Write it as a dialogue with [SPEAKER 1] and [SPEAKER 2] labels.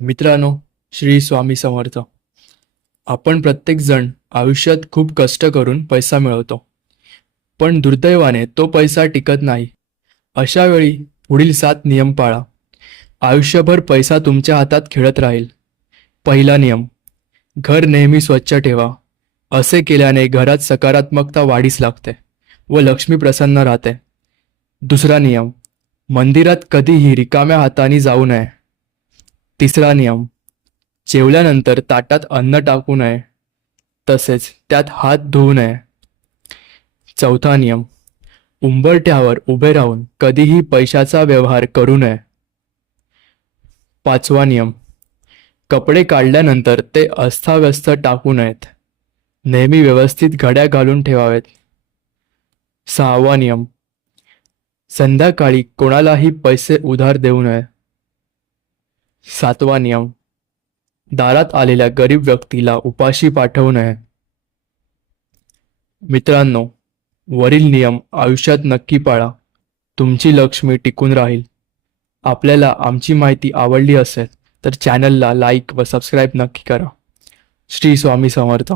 [SPEAKER 1] मित्रांनो श्री स्वामी समर्थ. आपण प्रत्येकजण आयुष्यात खूप कष्ट करून पैसा मिळवतो. पण दुर्दैवाने तो पैसा टिकत नाही. अशा वेळी पुढील सात नियम पाळा. आयुष्यभर पैसा तुमच्या हातात खेळत राहील. पहिला नियम घर नेहमी स्वच्छ ठेवा. असे केल्याने घरात सकारात्मकता वाढीस लागते व लक्ष्मी प्रसन्न राहते. दुसरा नियम मंदिरात कधीही रिकाम्या हाताने जाऊ नये. तिसरा नियम. जेवल्यानंतर ताटात अन्न टाकू नये. तसेच त्यात हात धुवू नये. चौथा नियम. उंबरठ्यावर उभे राहून कधीही पैशाचा व्यवहार करू नये. पाचवा नियम. कपडे काढल्यानंतर ते अस्ताव्यस्त टाकू नयेत. नेहमी व्यवस्थित घड्या घालून ठेवावेत. सहावा नियम. संध्याकाळी कोणालाही पैसे उधार देऊ नये. सातवा नियम. दारात आलेल्या गरीब व्यक्तीला उपाशी पाठवू नये. मित्रांनो वरील नियम आयुष्यात नक्की पाळा. तुमची लक्ष्मी टिकून राहील. आपल्याला आमची माहिती आवडली असेल तर चॅनलला लाईक व सबस्क्राईब नक्की करा. श्री स्वामी समर्थ.